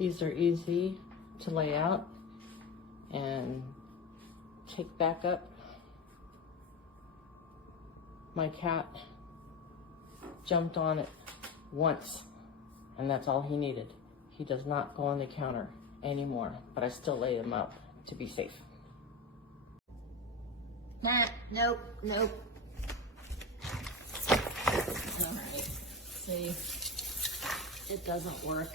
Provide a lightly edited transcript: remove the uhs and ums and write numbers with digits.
These are easy to lay out and take back up. My cat jumped on it once, and that's all he needed. He does not go on the counter anymore, but I still lay him up to be safe. Nah, nope, nope. All right, see, it doesn't work.